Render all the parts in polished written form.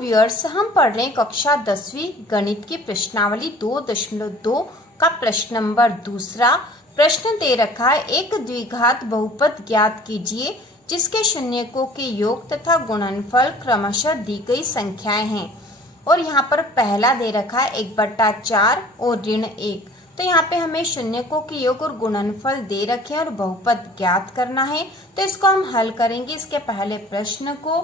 Viewers, हम पढ़ रहे हैं कक्षा 10वीं गणित की प्रश्नावली 2.2 का प्रश्न नंबर दूसरा। प्रश्न दे रखा है, एक द्विघात बहुपद ज्ञात कीजिए जिसके शून्यकों के योग तथा गुणनफल क्रमशः दी गई संख्याएं हैं। और यहाँ पर पहला दे रखा है 1/4 और ऋण 1। तो यहाँ पे हमें शून्यकों के योग और गुणनफल दे रखे हैं और बहुपद ज्ञात करना है। तो इसको हम हल करेंगे इसके पहले प्रश्न को।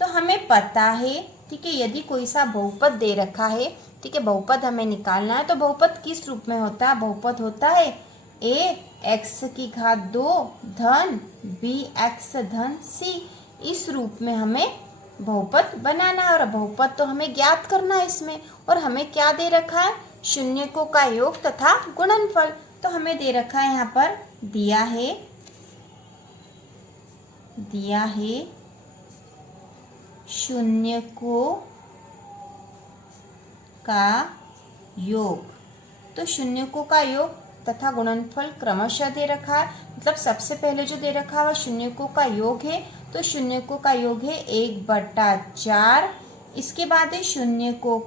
तो हमें पता है, ठीक है, यदि कोई सा बहुपद दे रखा है, ठीक है, बहुपद हमें निकालना है। तो बहुपद किस रूप में होता है? बहुपद होता है ax2 धन bx धन c। इस रूप में हमें बहुपद बनाना है और बहुपद तो हमें ज्ञात करना है इसमें। और हमें क्या दे रखा है? शून्यकों का योग तथा गुणनफल। तो हमें दे रखा है, यहाँ पर दिया है शून्यकों का योग। तो शून्यकों का योग तथा गुणनफल क्रमशः दे रखा है। मतलब सबसे पहले जो दे रखा है वह शून्यकों का योग है। तो शून्यकों का योग है 1/4। इसके बाद है शून्यकों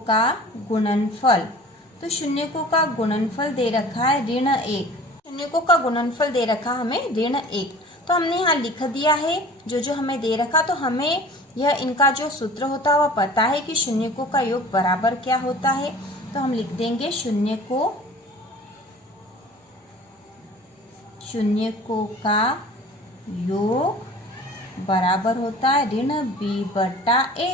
का गुणनफल। तो शून्यकों का गुणनफल दे रखा है ऋण 1। शून्यकों का गुणनफल दे रखा हमें ऋण 1। तो हमने यहाँ लिख दिया है जो हमें दे रखा। तो हमें यह इनका जो सूत्र होता है वह पता है कि शून्यकों का योग बराबर क्या होता है। तो हम लिख देंगे शून्यकों का योग बराबर होता है ऋण b/a।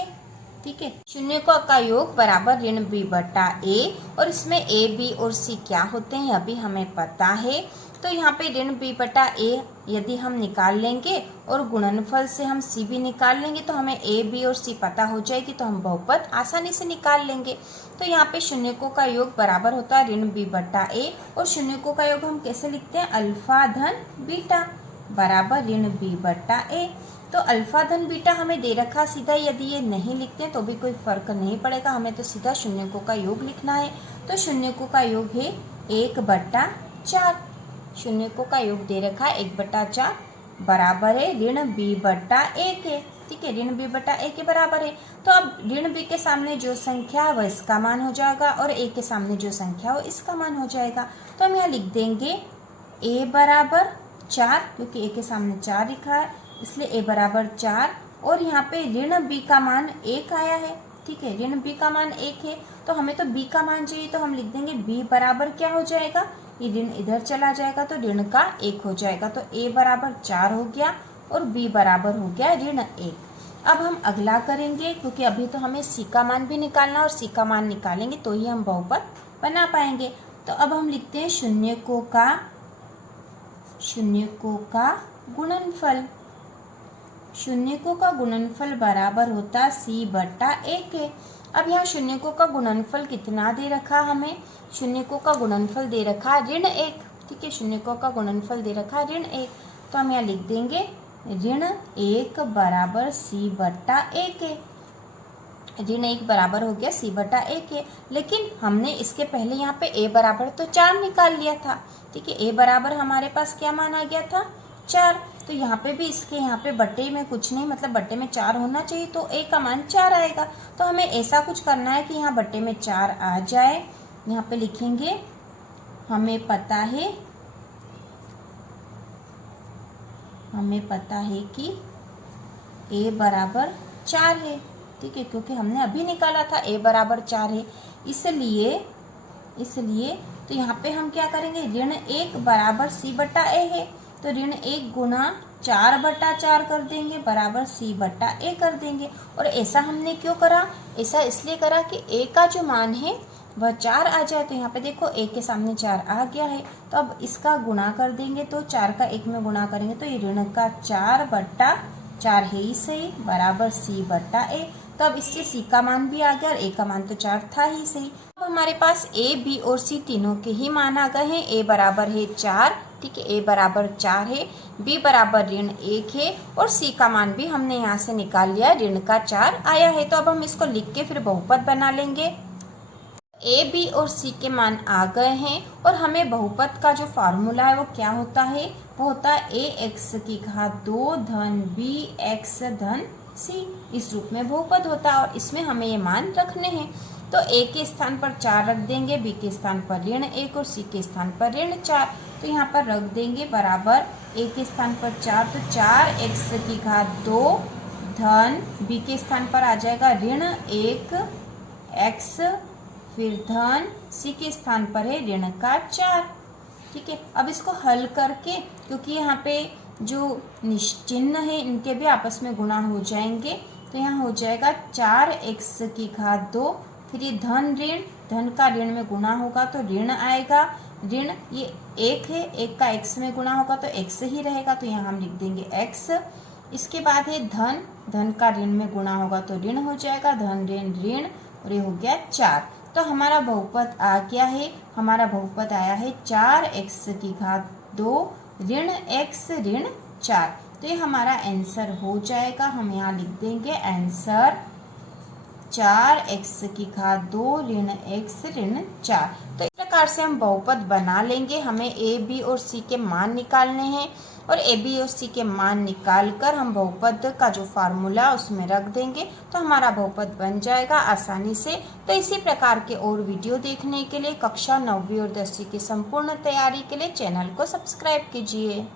ठीक है, शून्यकों का योग बराबर ऋण b/a। और इसमें a, b और c क्या होते हैं यह भी हमें पता है। तो यहाँ पे ऋण b/a यदि हम निकाल लेंगे और गुणनफल से हम c भी निकाल लेंगे तो हमें a, b और c पता हो जाएगी। तो हम बहुपद आसानी से निकाल लेंगे। तो यहाँ पे शून्यकों का योग बराबर होता है ऋण b/a। और शून्यकों का योग हम कैसे लिखते हैं? अल्फा धन बीटा बराबर ऋण b/a। तो अल्फा धन बीटा हमें दे रखा सीधा। यदि ये नहीं लिखते हैं तो भी कोई फर्क नहीं पड़ेगा, हमें तो सीधा शून्यकों का योग लिखना है। तो शून्यकों का योग है 1/4। शून्यकों का योग दे रखा है 1/4 बराबर है ऋण b/a के। ठीक है, ऋण b/a के बराबर है। तो अब ऋण b के सामने जो संख्या है वह इसका मान हो जाएगा और a के सामने जो संख्या हो इसका मान हो जाएगा। तो हम यहाँ लिख देंगे a बराबर 4, क्योंकि a के सामने 4 लिखा है इसलिए a बराबर 4। और यहाँ पे ऋण b का मान 1 आया है। ठीक है, ऋण b का मान 1 है। तो हमें तो b का मान चाहिए, तो हम लिख देंगे b बराबर क्या हो जाएगा? ये ऋण इधर चला जाएगा तो ऋण का 1 हो जाएगा। तो a बराबर 4 हो गया और b बराबर हो गया ऋण 1। अब हम अगला करेंगे, क्योंकि अभी तो हमें c का मान भी निकालना और c का मान निकालेंगे तो ही हम बहुपद बना पाएंगे। तो अब हम लिखते हैं शून्यकों का गुणनफल। शून्यकों का गुणनफल बराबर होता c/a के। अब यहाँ शून्यकों का गुणनफल कितना दे रखा हमें? शून्यकों का गुणनफल दे रखा ऋण 1। ठीक है, शून्यकों का गुणनफल दे रखा ऋण 1। तो हम यहाँ लिख देंगे ऋण 1 बराबर c/a के। ऋण 1 बराबर हो गया c/a के। लेकिन हमने इसके पहले यहाँ पे a बराबर तो 4 निकाल लिया था। ठीक है, a बराबर हमारे पास क्या मान आ गया था? 4। तो यहाँ पे भी इसके यहाँ पे बट्टे में कुछ नहीं, मतलब बट्टे में 4 होना चाहिए, तो a का मान 4 आएगा। तो हमें ऐसा कुछ करना है कि यहाँ बट्टे में 4 आ जाए। यहाँ पे लिखेंगे हमें पता है कि a बराबर 4 है। ठीक है, क्योंकि हमने अभी निकाला था a बराबर 4 है, इसलिए तो यहाँ पे हम क्या करेंगे? ऋण 1 बराबर c/a है, तो ऋण 1 गुना 4/4 कर देंगे बराबर c/a कर देंगे। और ऐसा हमने क्यों करा? ऐसा इसलिए करा कि a का जो मान है वह 4 आ जाए। तो यहाँ पे देखो a के सामने 4 आ गया है। तो अब इसका गुणा कर देंगे, तो 4 का 1 में गुणा करेंगे तो ये ऋण का 4/4 है ही सही बराबर c/a। तो अब इससे c का मान भी आ गया और a का मान तो 4 था ही सही। अब हमारे पास a, b और c तीनों के ही मान आ गए हैं। a बराबर है 4, ठीक है, a बराबर 4 है, b बराबर ऋण 1 है और c का मान भी हमने यहाँ से निकाल लिया, ऋण का 4 आया है। तो अब हम इसको लिख के फिर बहुपद बना लेंगे। ए बी और सी के मान आ गए हैं और हमें बहुपद का जो फार्मूला है वो क्या होता है, वो होता है ए एक्स की घात 2 धन बी एक्स धन सी। इस रूप में बहुपद होता है और इसमें हमें ये मान रखने हैं। तो ए के स्थान पर 4 रख देंगे, बी के स्थान पर -1 और सी के स्थान पर -4। तो यहाँ पर रख देंगे बराबर ए के स्थान पर 4, तो 4x की घात 2 धन बी के स्थान पर आ जाएगा -1x, फिर धन सी के स्थान पर है ऋण 4। ठीक है, अब इसको हल करके, क्योंकि यहाँ पे जो निश्चिन्ह है इनके भी आपस में गुणा हो जाएंगे, तो यहाँ हो जाएगा 4x की घात 2, फिर ये धन ऋण, धन का ऋण में गुणा होगा तो ऋण आएगा, ऋण ये 1 है, 1 का x में गुणा होगा तो x ही रहेगा, तो यहाँ हम लिख देंगे x। इसके बाद है धन, धन का ऋण में गुणा होगा तो ऋण हो जाएगा, धन ऋण ऋण, और ये हो गया 4। तो हमारा बहुपद आ गया है, हमारा बहुपद आया है 4x की घात 2 ऋण x ऋण 4। तो ये हमारा आंसर हो जाएगा। हम यहाँ लिख देंगे आंसर 4x की घात 2 ऋण x ऋण 4। तो इस प्रकार से हम बहुपद बना लेंगे। हमें a, b और c के मान निकालने हैं और a, b और c के मान निकालकर हम बहुपद का जो फार्मूला उसमें रख देंगे तो हमारा बहुपद बन जाएगा आसानी से। तो इसी प्रकार के और वीडियो देखने के लिए कक्षा 9वीं और 10वीं की संपूर्ण तैयारी के लिए चैनल को सब्सक्राइब कीजिए।